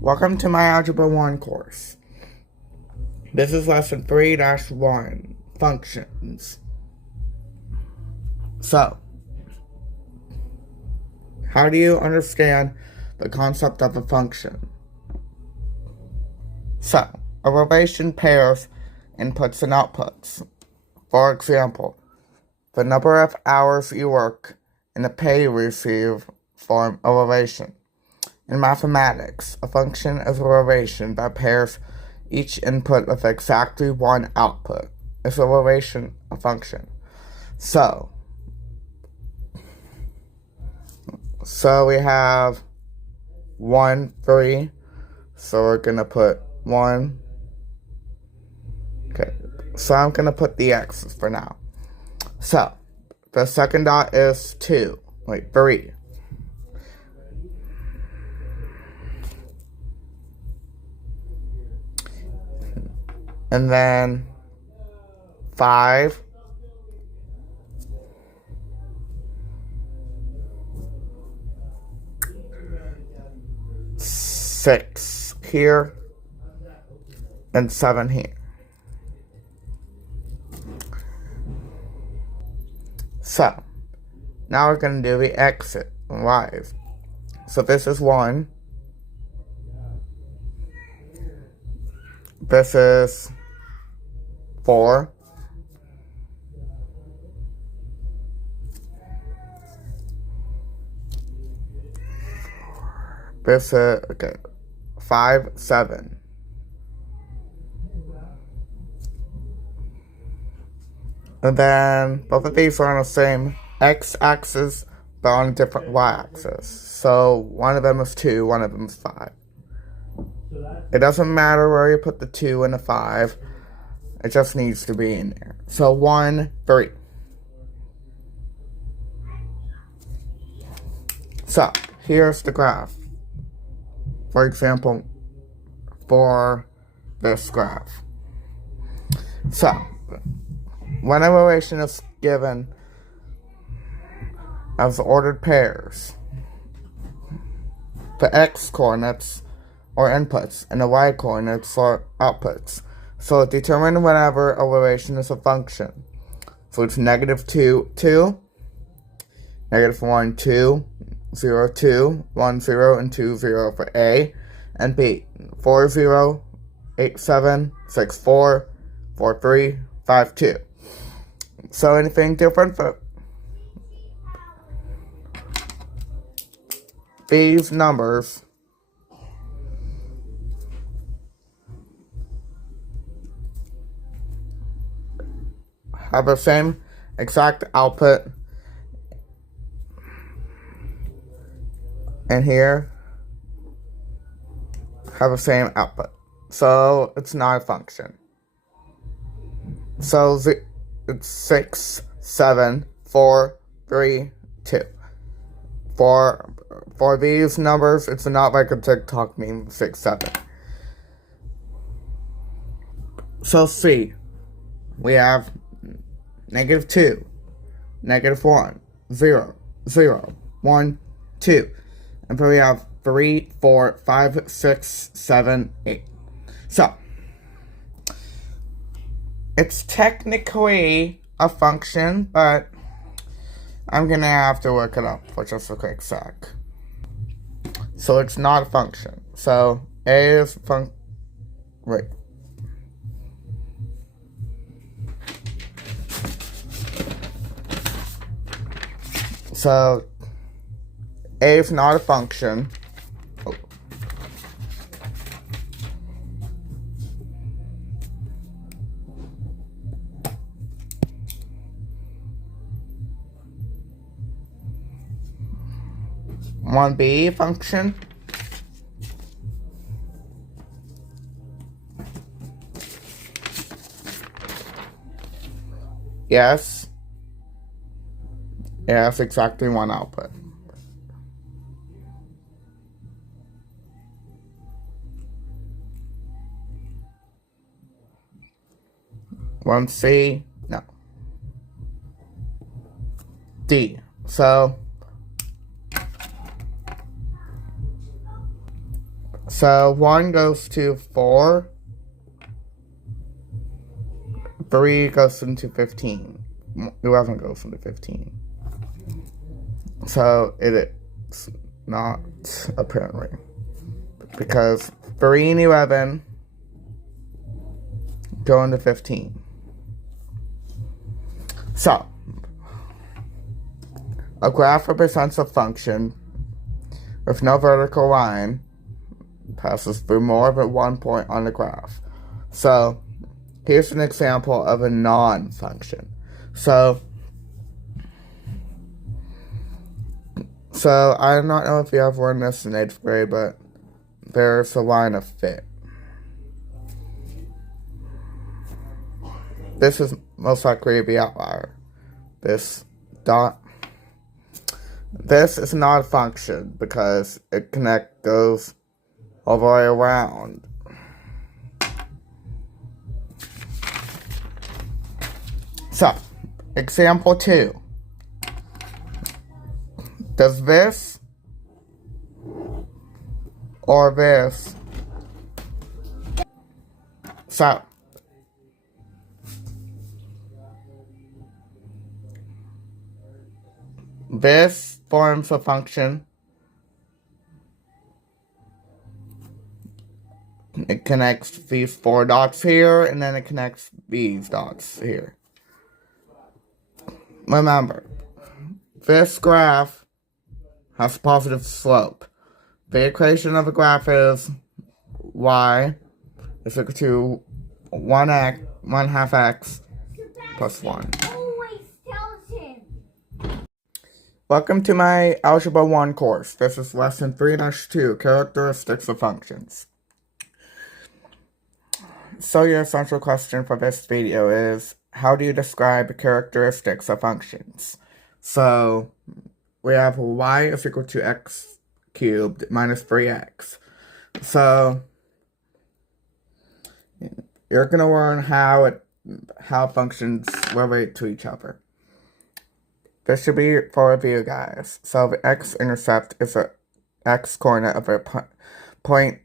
Welcome to my Algebra 1 course. This is lesson 3-1, functions. So, how do you understand the concept of a function? So, a relation pairs inputs and outputs. For example, the number of hours you work and the pay you receive form a relation. In mathematics, a function is a relation that pairs each input with exactly one output. It's a relation, a function. So we have 1, 3. So we're going to put 1. Okay. So I'm going to put the x's for now. So the second dot is 3. And then 5. Six here. And 7 here. So now we're going to do the exit and y's. So this is 1. This is 4. This is, 5, 7. And then both of these are on the same x-axis, but on a different y-axis. So one of them is 2, one of them is 5. It doesn't matter where you put the 2 and the 5. It just needs to be in there. So 1, 3. So here's the graph. For example, for this graph. So when a relation is given as ordered pairs, the x coordinates or inputs and the y coordinates or outputs. So determine whenever a relation is a function. So it's -2, 2, -1, 2, 0, 2, 1, 0, and 2, 0 for A and B. 4, 0, 8, 7, 6, 4, 4, 3, 5, 2. So anything different for these numbers have the same exact output, and here have the same output. So it's not a function. So it's 6, 7, 4, 3, 2. For these numbers, it's not like a TikTok meme, 6, 7. So C, we have -2, -1, 0, 0, 1, 2. And then we have 3, 4, 5, 6, 7, 8. So it's technically a function, but I'm gonna have to look it up for just a quick sec. So it's not a function. So A is wait. So A is not a function. Oh. One B function. Yes. It has exactly one output. One C, no. D. So So 1 goes to 4, 3 goes into 15, 11 goes into 15. So it is not, apparently, because 3 and 11 go into 15. So, a graph represents a function with no vertical line passes through more than one point on the graph. So, here's an example of a non-function. So I don't know if you have learned this in 8th grade, but there's a line of fit. This is most likely the outlier. This is not a function because it goes all the way around. So, example 2. Does this or this? So, this forms a function. It connects these 4 dots here, and then it connects these dots here. Remember, this graph has a positive slope. The equation of a graph is y is equal to 1/2 x plus 1. Welcome to my Algebra 1 course. This is lesson 3-2, characteristics of functions. So your essential question for this video is, how do you describe the characteristics of functions? So we have y is equal to x cubed minus 3x. So you're going to learn how functions relate to each other. This should be for review, guys. So the x-intercept is the x-coordinate of a point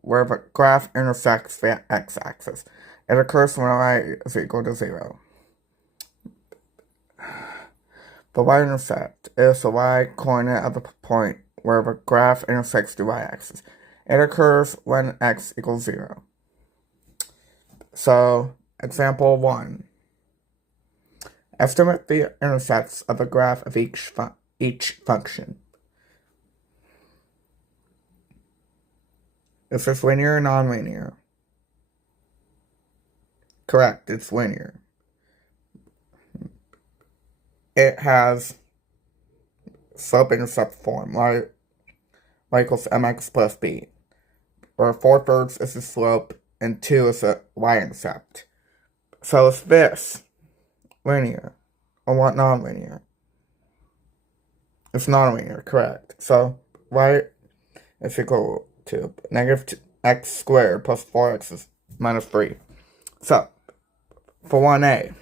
where the graph intersects the x-axis. It occurs when y is equal to 0. The y-intercept is the y-coordinate of a point where the graph intersects the y-axis. It occurs when x equals 0. So, example 1. Estimate the intercepts of a graph of each function. Is this linear or nonlinear? Correct, it's linear. It has slope-intercept form, y equals mx plus b, where 4/3 is the slope and 2 is the y-intercept. So is this linear or what nonlinear? It's nonlinear, correct. So y is equal to negative x squared plus 4x is minus 3. So for 1a,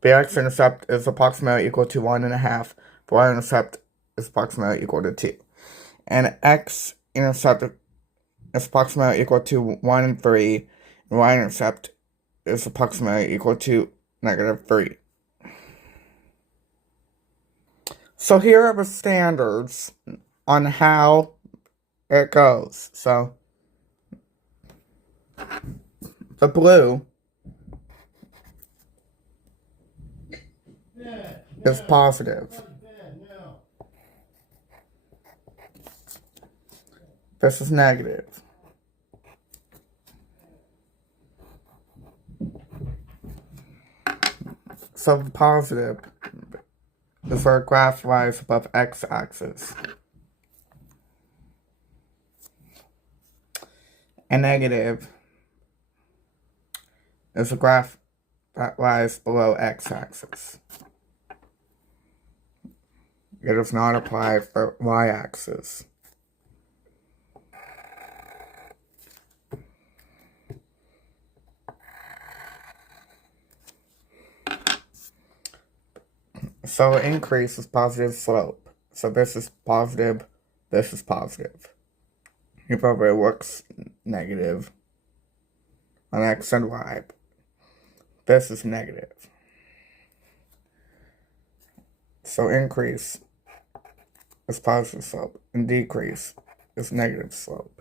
the x-intercept is approximately equal to 1.5. The y-intercept is approximately equal to 2. And x-intercept is approximately equal to 1 and 3. And y-intercept is approximately equal to negative 3. So here are the standards on how it goes. So the blue is positive. This is negative. So the positive is where a graph lies above x-axis. And negative is a graph that lies below x-axis. It does not apply for y-axis. So increase is positive slope. So this is positive, this is positive. If ever it works negative on x and y, this is negative. So increase is positive slope, and decrease is negative slope.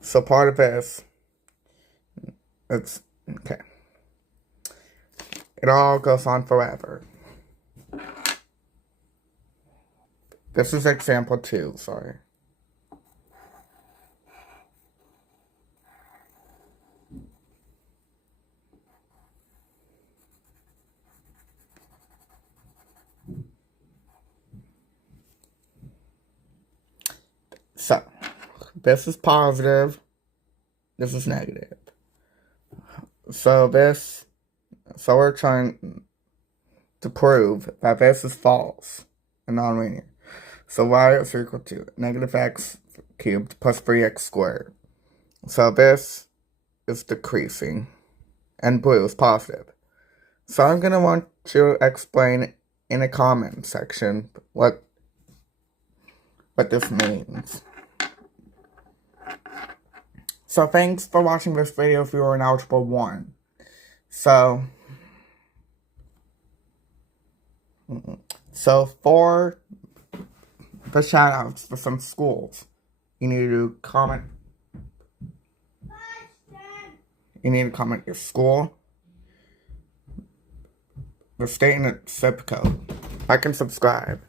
So part of this, it's, okay. It all goes on forever. This is example 2, sorry. So, this is positive, this is negative. So we're trying to prove that this is false and nonlinear. So y is equal to negative x cubed plus 3x squared. So this is decreasing, and blue is positive. So I'm going to want you to explain in the comment section what this means. So thanks for watching this video if you were in Algebra 1. So for the shoutouts for some schools, you need to comment. You need to comment your school, the state, and the zip code. Like and subscribe.